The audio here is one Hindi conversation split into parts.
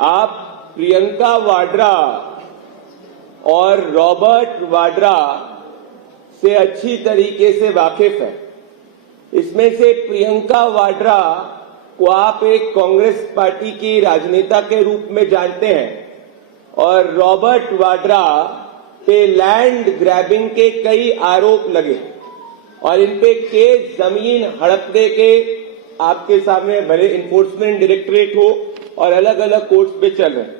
आप प्रियंका वाड्रा और रॉबर्ट वाड्रा से अच्छी तरीके से वाकिफ है। इसमें से प्रियंका वाड्रा को आप एक कांग्रेस पार्टी की राजनेता के रूप में जानते हैं और रॉबर्ट वाड्रा पे लैंड ग्रैबिंग के कई आरोप लगे और इन पे केस जमीन हड़पने के आपके सामने भले इन्फोर्समेंट डायरेक्टरेट हो और अलग अलग कोर्ट्स पे चल रहे हैं।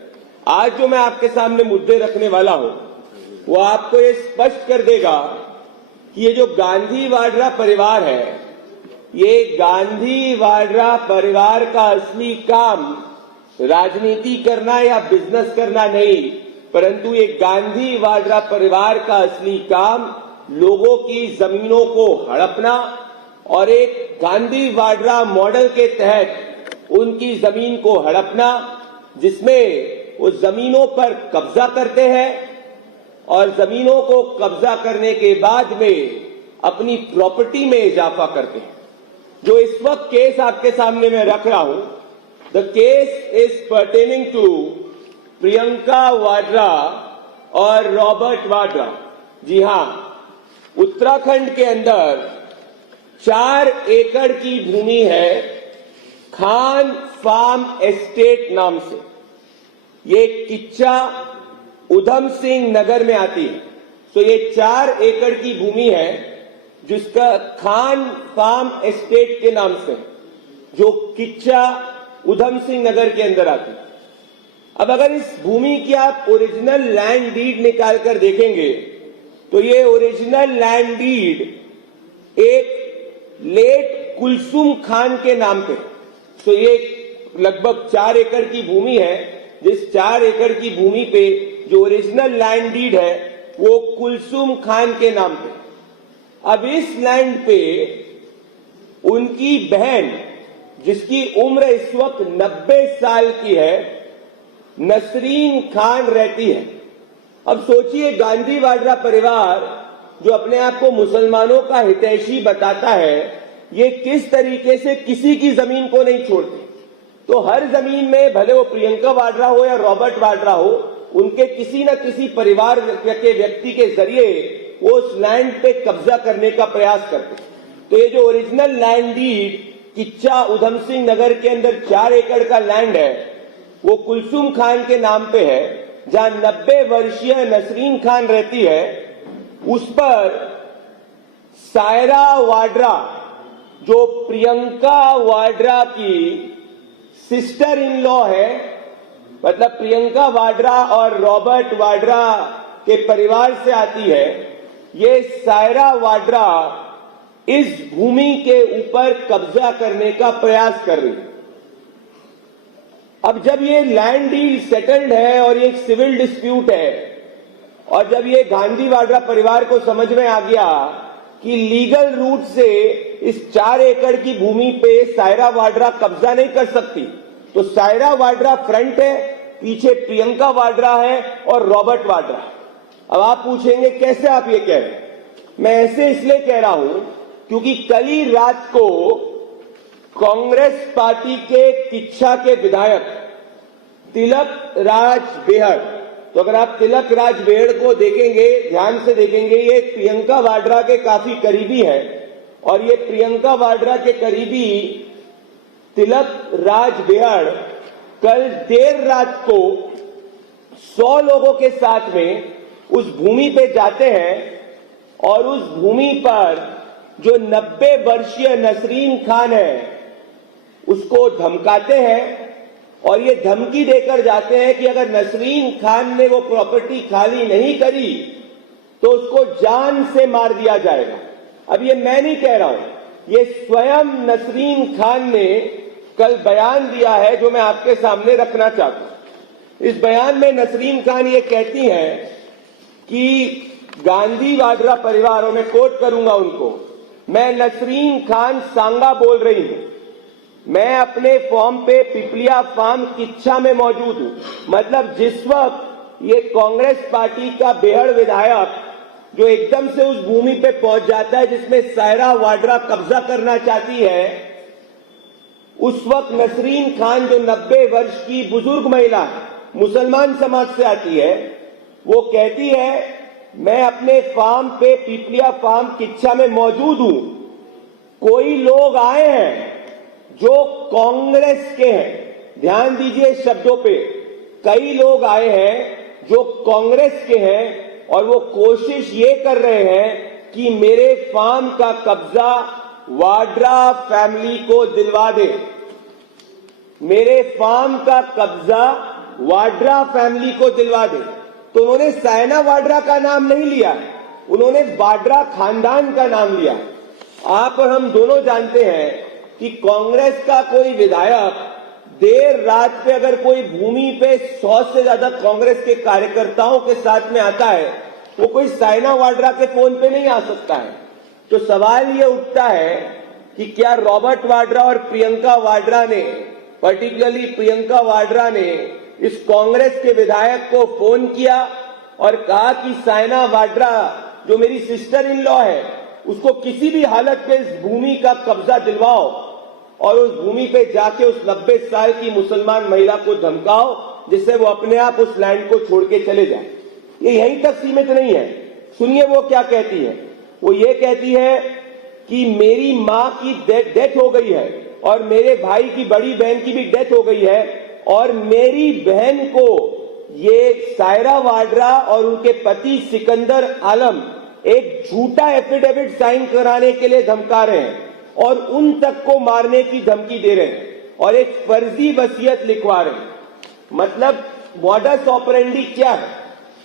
आज जो मैं आपके सामने मुद्दे रखने वाला हूं वो आपको ये स्पष्ट कर देगा कि ये जो गांधी वाड्रा परिवार है, ये गांधी वाड्रा परिवार का असली काम राजनीति करना या बिजनेस करना नहीं, परंतु ये गांधी वाड्रा परिवार का असली काम लोगों की जमीनों को हड़पना और एक गांधी वाड्रा मॉडल के तहत उनकी जमीन को हड़पना, जिसमें वो जमीनों पर कब्जा करते हैं और जमीनों को कब्जा करने के बाद में अपनी प्रॉपर्टी में इजाफा करते हैं। जो इस वक्त केस आपके सामने मैं रख रहा हूं, the case is pertaining to Priyanka Vadra और रॉबर्ट वाड्रा। जी हां, उत्तराखंड के अंदर 4 एकड़ की भूमि है खान फार्म एस्टेट नाम से। ये किच्चा उधम सिंह नगर में आती है। तो ये 4 एकड़ की भूमि है जिसका खान फार्म एस्टेट के नाम से, जो किच्चा उधम सिंह नगर के अंदर आती है। अब अगर इस भूमि की आप ओरिजिनल लैंड डीड निकाल कर देखेंगे तो ये ओरिजिनल लैंड डीड एक लेट कुलसुम खान के नाम पे। तो ये लगभग 4 एकड़ की भूमि है, जिस 4 एकड़ की भूमि पे जो ओरिजिनल लैंड डीड है वो कुलसुम खान के नाम पे। अब इस लैंड पे उनकी बहन, जिसकी उम्र इस वक्त 90 साल की है, नसरीन खान रहती है। अब सोचिए, गांधी वाड्रा परिवार जो अपने आप को मुसलमानों का हितैषी बताता है, ये किस तरीके से किसी की जमीन को नहीं छोड़ते। तो हर जमीन में, भले वो प्रियंका वाड्रा हो या रॉबर्ट वाड्रा हो, उनके किसी न किसी परिवार के व्यक्ति के जरिए वो उस लैंड पे कब्जा करने का प्रयास करते। तो ये जो original land deed Kichcha Udham Singh Nagar के अंदर 4 एकड़ का लैंड है, वो कुलसुम खान के नाम पे है, जहां 90 वर्षीय नसरीन खान रहती है। उस पर सायरा वाड्रा, जो प्रियंका वाड्रा की सिस्टर इन लॉ है, मतलब प्रियंका वाड्रा और रॉबर्ट वाड्रा के परिवार से आती है, ये सायरा वाड्रा इस भूमि के ऊपर कब्जा करने का प्रयास कर रही है। अब जब ये लैंड डील सेटल्ड है और ये एक सिविल डिस्प्यूट है, और जब ये गांधी वाड्रा परिवार को समझ में आ गया कि लीगल रूट से इस 4 एकड़ की भूमि पे सायरा वाड्रा कब्जा नहीं कर सकती, तो सायरा वाड्रा फ्रंट है, पीछे प्रियंका वाड्रा है और रॉबर्ट वाड्रा है। अब आप पूछेंगे कैसे आप ये कह रहे हैं? मैं ऐसे इसलिए कह रहा हूं क्योंकि कल ही रात को कांग्रेस पार्टी के किच्छा के विधायक तिलक राज बेहड़, तो अगर आप तिलक राज बेहड़ को देखेंगे, ध्यान से देखेंगे, ये प्रियंका वाड्रा के काफी करीबी है और ये प्रियंका वाड्रा के करीबी तिलक राज बेहड़ कल देर रात को 100 लोगों के साथ में उस भूमि पे जाते हैं और उस भूमि पर जो 90 वर्षीय नसरीन खान है उसको धमकाते हैं और ये धमकी देकर जाते हैं कि अगर नसरीन खान ने वो प्रॉपर्टी खाली नहीं करी तो उसको जान से मार दिया जाएगा। अब ये मैं नहीं कह रहा हूं, ये स्वयं नसरीन खान ने कल बयान दिया है जो मैं आपके सामने रखना चाहता हूं। इस बयान में नसरीन खान ये कहती हैं कि गांधी वाड्रा परिवार, और मैं कोट करूंगा उनको, मैं नसरीन खान सांगा बोल रही हूं, मैं अपने फॉर्म पे पिपलिया फार्म किच्छा में मौजूद हूं। मतलब जिस वक्त ये कांग्रेस पार्टी का बेहड़ विधायक जो एकदम से उस भूमि पे पहुंच जाता है जिसमें सायरा वाड्रा कब्जा करना चाहती है, उस वक्त नसरीन खान जो 90 वर्ष की बुजुर्ग महिला मुसलमान समाज से आती है, वो कहती है मैं अपने फार्म पे पीपलिया फार्म किच्छा में मौजूद हूं, कोई लोग आए हैं जो कांग्रेस के हैं। ध्यान दीजिए शब्दों पे, कई लोग आए हैं जो कांग्रेस के हैं और वो कोशिश ये कर रहे हैं कि मेरे फार्म का कब्जा वाड्रा फैमिली को दिलवा दे। मेरे फार्म का कब्जा वाड्रा फैमिली को दिलवा दे। तो उन्होंने सायना वाड्रा का नाम नहीं लिया, उन्होंने वाड्रा खानदान का नाम लिया। आप और हम दोनों जानते हैं कि कांग्रेस का कोई विधायक देर रात पे अगर कोई भूमि पे 100 से ज्यादा कांग्रेस के कार्यकर्ताओं के साथ में आता है, वो कोई सायना वाड्रा के फोन पे नहीं आ सकता है। तो सवाल ये उठता है कि क्या रॉबर्ट वाड्रा और प्रियंका वाड्रा ने, पर्टिकुलरली प्रियंका वाड्रा ने इस कांग्रेस के विधायक को फोन किया और कहा कि सायना वाड्रा जो मेरी सिस्टर इन लॉ है, उसको किसी भी हालत में इस भूमि का कब्जा दिलवाओ और उस भूमि पे जाके उस 90 साल की मुसलमान महिला को धमकाओ जिससे वो अपने आप उस लैंड को छोड़ के चले जाए। ये यहीं तक सीमित नहीं है। सुनिए वो क्या कहती है। वो ये कहती है कि मेरी मां की डेथ हो गई है और मेरे भाई की बड़ी बहन की भी डेथ हो गई है और मेरी बहन को ये सायरा वाड्रा और उनके पति सिकंदर आलम एक झूठा एफिडेविट साइन कराने के लिए धमका रहे हैं और उन तक को मारने की धमकी दे रहे हैं और एक फर्जी वसीयत लिखवा रहे हैं। मतलब मॉडस ऑपरेंडी क्या है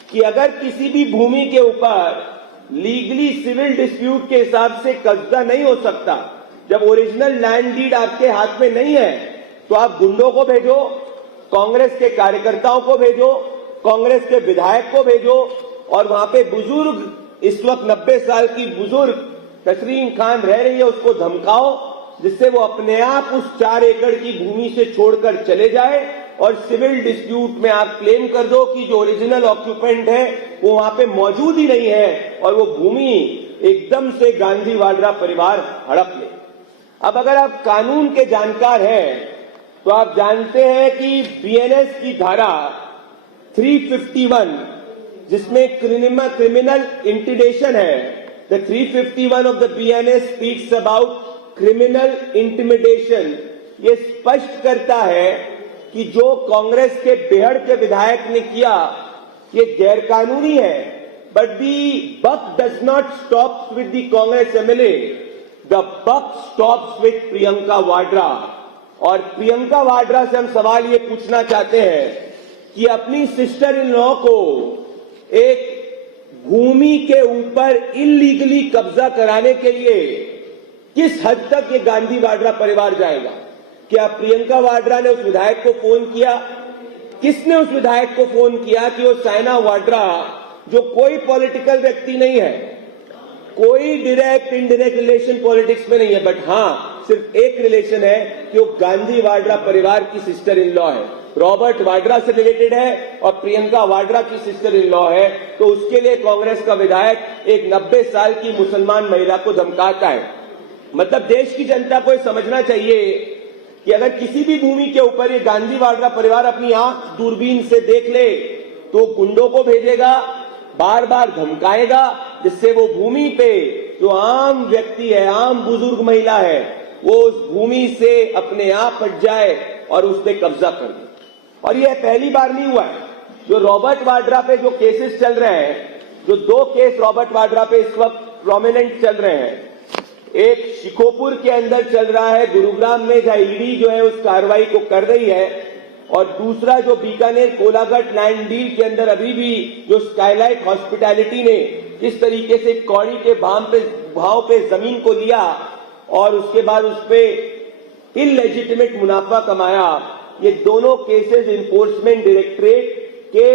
कि अगर किसी भी भूमि के ऊपर लीगली सिविल डिस्प्यूट के हिसाब से कब्जा नहीं हो सकता, जब ओरिजिनल लैंड डीड आपके हाथ में नहीं है, तो आप गुंडों को भेजो, कांग्रेस के कार्यकर्ताओं को भेजो, कांग्रेस के विधायक को भेजो और वहां पे बुजुर्ग, इस वक्त 90 साल की बुजुर्ग नसरीन खान रह रही है, उसको धमकाओ जिससे वो अपने आप उस 4 एकड़ की भूमि से छोड़कर चले जाए और सिविल डिस्प्यूट में आप क्लेम कर दो कि जो ओरिजिनल ऑक्यूपेंट है वो वहां पे मौजूद ही नहीं है और वो भूमि एकदम से गांधी वाड्रा परिवार हड़प ले। अब अगर आप कानून के जानकार हैं तो आप जानते हैं कि बीएनएस की धारा 351 जिसमें क्रिमिनल इंटिमिडेशन है, the 351 of the BNS speaks about criminal intimidation। ये स्पष्ट करता है कि जो कांग्रेस के बेहड़ के विधायक ने किया ये गैरकानूनी है। But the buck does not stop with the Congress MLA, the buck stops with Priyanka Vadra. और प्रियंका वाड्रा से हम सवाल ये पूछना चाहते हैं कि अपनी सिस्टर इन लॉ को एक भूमि के ऊपर इलीगली कब्जा कराने के लिए किस हद तक ये गांधी वाड्रा परिवार जाएगा? क्या प्रियंका वाड्रा ने उस विधायक को फोन किया? किसने उस विधायक को फोन किया कि वो सायना वाड्रा, जो कोई पॉलिटिकल व्यक्ति नहीं है, कोई डायरेक्ट इनडायरेक्ट रिलेशन पॉलिटिक्स में नहीं है, बट हाँ सिर्फ एक रिलेशन है कि वो गांधी वाड्रा परिवार की सिस्टर इन लॉ है, रॉबर्ट वाड्रा से रिलेटेड है और प्रियंका वाड्रा की सिस्टर इन लॉ है, तो उसके लिए कांग्रेस का विधायक एक 90 साल की मुसलमान महिला को धमकाता है। मतलब देश की जनता को समझना चाहिए कि अगर किसी भी भूमि के ऊपर ये गांधी वाड्रा परिवार अपनी आंख दूरबीन से देख ले तो गुंडों को भेजेगा, बार बार धमकाएगा, जिससे वो भूमि पे जो आम व्यक्ति है, आम बुजुर्ग महिला है, वो उस भूमि से अपने आप हट जाए और उस पे कब्जा कर दे। और यह पहली बार नहीं हुआ है। जो रॉबर्ट वाड्रा पे जो केसेस चल रहे हैं, जो 2 केस रॉबर्ट वाड्रा पे इस वक्त प्रोमिनेंट चल रहे हैं, एक शिकोपुर के अंदर चल रहा है गुरुग्राम में, जहां ईडी जो है उस कार्रवाई को कर रही है, और दूसरा जो बीकानेर कोलाघाट लैंड डील के अंदर अभी भी जो स्काईलाइट हॉस्पिटैलिटी ने किस तरीके से कौड़ी के भाव पे जमीन को लिया और उसके बाद उस पर इलेजिटिमेट मुनाफा कमाया, ये दोनों केसेस इन्फोर्समेंट डायरेक्टरेट के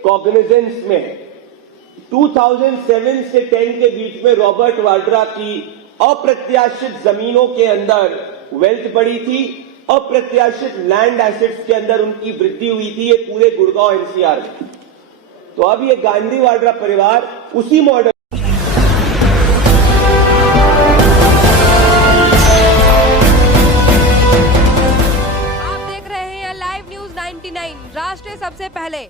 कॉग्निजेंस में है। 2007 से 10 के बीच में रॉबर्ट वाड्रा की अप्रत्याशित जमीनों के अंदर वेल्थ बढ़ी थी, अप्रत्याशित लैंड एसेट्स के अंदर उनकी वृद्धि हुई थी, ये पूरे गुड़गांव एनसीआर में। तो अब ये गांधी वाड्रा परिवार उसी मॉडल 99 राष्ट्र सबसे पहले।